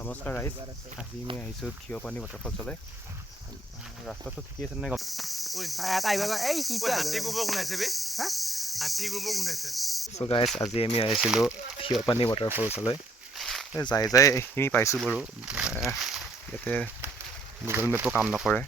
নমস্কাৰ ৰাইজ, আজি আমি আহিছোঁ থিয়পানী ৱাটাৰফল চালে। ৰাস্তাটো ঠিকেই আছে নে? চ' গাইজ, আজি আমি আহিছিলোঁ থিয়পানী ৱাটাৰফল চালে। যাই এইখিনি পাইছোঁ বাৰু। ইয়াতে গুগল মেপো কাম নকৰে।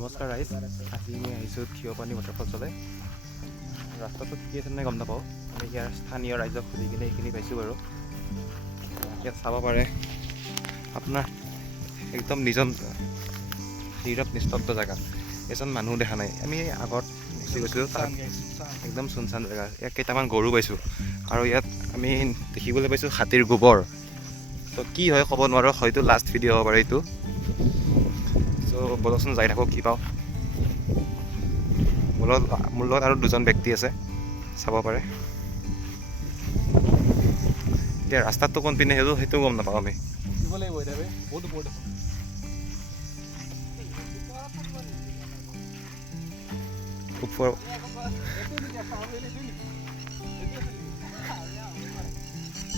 নমস্কাৰ ৰাইজ, আজি আমি আহিছোঁ থিয়পানী ৱাটাৰফল চালে। ৰাস্তাটো ঠিকেই আছে নে গম নাপাওঁ। আমি ইয়াৰ স্থানীয় ৰাইজক সুধি কিনে এইখিনি পাইছোঁ বাৰু। ইয়াত চাব পাৰে আপোনাৰ একদম নীৰৱ নিস্তব্ধ জেগা, এজন মানুহ দেখা নাই। আমি আগত গুচি গৈছোঁ, তাত একদম চুনচান জেগা। ইয়াত কেইটামান গৰু পাইছোঁ আৰু ইয়াত আমি দেখিবলৈ পাইছোঁ হাতীৰ গোবৰ। ত' কি হয় ক'ব নোৱাৰোঁ, হয়তো লাষ্ট ভিডিঅ' হ'ব পাৰে এইটো। চ' বলকচোন যাই থাকোঁ, কি পাওঁ। মোৰ লগত আৰু দুজন ব্যক্তি আছে, চাব পাৰে। এতিয়া ৰাস্তাটো কোন পিনে সেইটো গম নাপাওঁ আমি।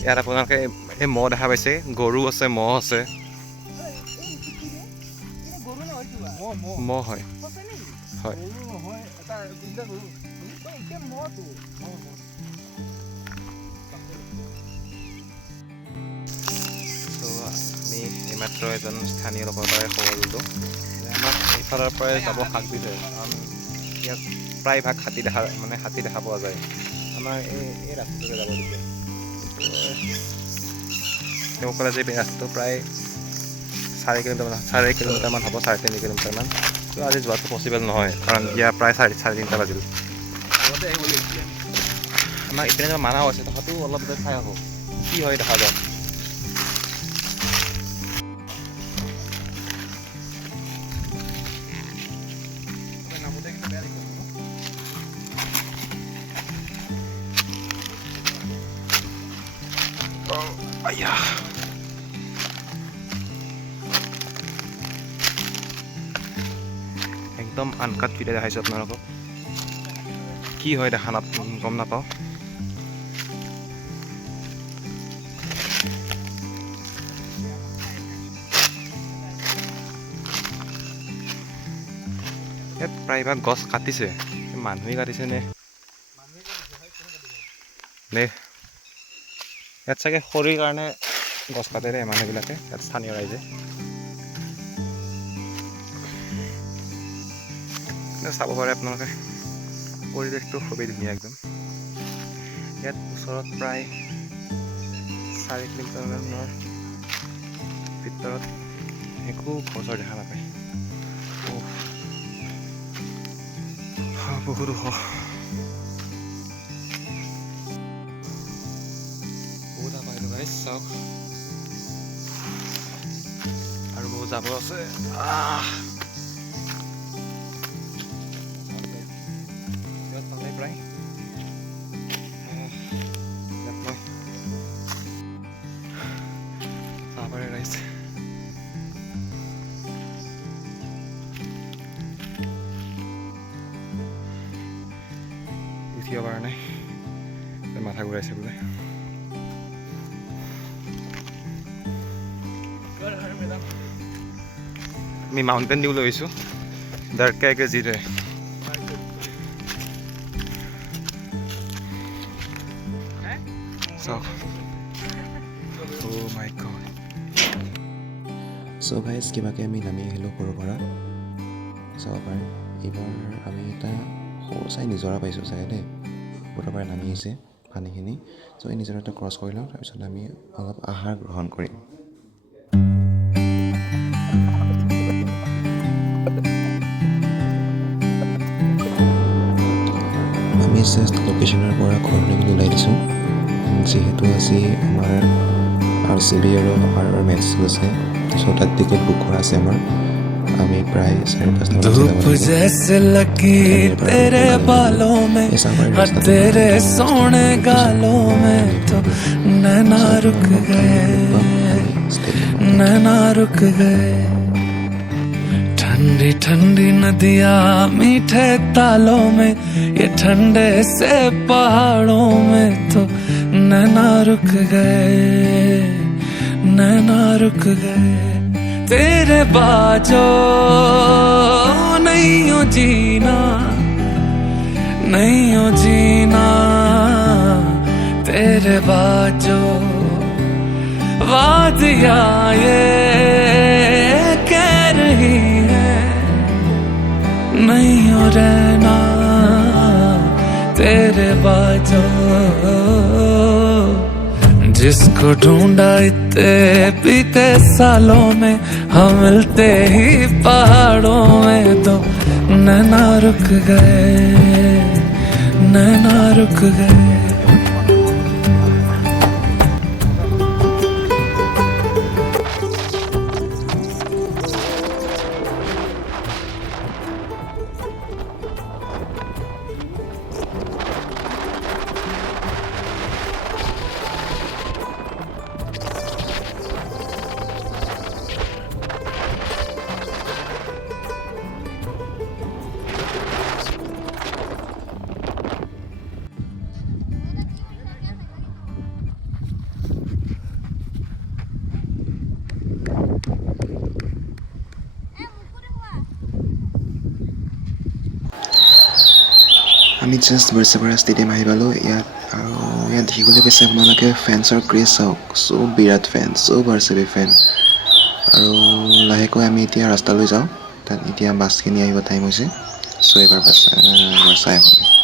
ইয়াত আপোনালোকে এই মহ দেখা পাইছে, গৰু আছে, মহ আছে। মহ হয়, হয়। আমি এইমাত্ৰ এজন স্থানীয় লোকৰ পৰাই খবৰ দিলোঁ যে আমাক এইফালৰ পৰাই যাব শাক দিছে, কাৰণ ইয়াত প্ৰায়ভাগ হাতী দেখা পোৱা যায়। আমাৰ এই ৰাস্তাটোকে যাব দিছে। তেওঁ ক'লে যে এই ৰাস্তাটো প্ৰায় 4 কিলোমিটাৰমান হ'ব, 3.5 কিলোমিটাৰমান। ত' আজি যোৱাটো পচিবল নহয়, কাৰণ ইয়াৰ প্ৰায় 3:30 বাজিল। আমাক ইপিনে মানাও আছে, তথাপিও অলপ চাই আহোঁ কি হয়, দেখা যাওক। একদম আনকাট ভিডিঅ' দেখাইছোঁ আপোনালোকক, কি হয় দেখা গম নাপাওঁ। ইয়াত প্ৰায়ভাগ গছ কাটিছে, মানুহে কাটিছে নে ইয়াত চাগে খৰিৰ কাৰণে গছ কাটে দে মানুহবিলাকে, ইয়াত স্থানীয় ৰাইজে। চাব পাৰে আপোনালোকে, পৰিৱেশটো খুবেই ধুনীয়া একদম। ইয়াত ওচৰত প্ৰায় 4 কিলোমিটাৰমানৰ ভিতৰত একো ঘৰ দেখা নাপায়। বহুত ওখ, বহুত পাইছোঁ গাইজ, চাওক। আৰু বহুত যাব আছে। প্ৰায় চাব পাৰে ৰাইজ। উঠিব পৰা নাই, মাথা ঘূৰাইছে বোলে। আমি মাউণ্টেন ডিউ লৈ আহিছোঁ, ডাৰ্কে জিৰে। চ' গাইজ, কিবাকৈ আমি নামি আহিলোঁ সৰুৰ পৰা। চাব পাৰে, এইবাৰ আমি এটা সৰু চাই নিজৰা পাইছোঁ চাগে দেই। ওপৰৰ পৰা নামি আহিছে পানীখিনি। চ' এই নিজৰাটো ক্ৰছ কৰি লওঁ, তাৰপিছত আমি অলপ আহাৰ গ্ৰহণ কৰিম। আমি জাষ্ট লোকেশ্যনৰ পৰা ঘৰলৈ কিন্তু ওলাই দিছোঁ, যিহেতু আজি আমাৰ RCB আৰু মেটছ আছে। চ' তাত টিকেট বুক কৰা আছে আমাৰ। আমি প্ৰায় 4-5টা धूप जैसे लगी तेरे बालों में और तेरे सोने गालों में, तो नैना रुक गए ठंडी ठंडी नदियाँ मीठे तालों में, ये ठंडे से पहाड़ों में तो नैना रुक गए, नैना रुक गए। तेरे बाजो नहीं हो जीना, नहीं हो जीना, तेरे बाजो वादियाँ ये कह रही है, नहीं हो रहना तेरे बाजो। जिसको ढूंढा इतने बीते सालों में, हम मिलते ही पहाड़ों में तो नैना रुक गए, नैना रुक गए। আমি জাষ্ট বৰছাপাৰা ষ্টেডিয়াম আহি পালোঁ ইয়াত। আৰু ইয়াত দেখিবলৈ পাইছে আপোনালোকে ফেন্সৰ ক্ৰেজ চাওক, চব বিৰাট ফেন, চব আৰচিবি ফেন। আৰু লাহেকৈ আমি এতিয়া ৰাস্তালৈ যাওঁ, তাত এতিয়া বাছখিনি আহিব টাইম হৈছে। চ' এবাৰ চাই আহোঁ।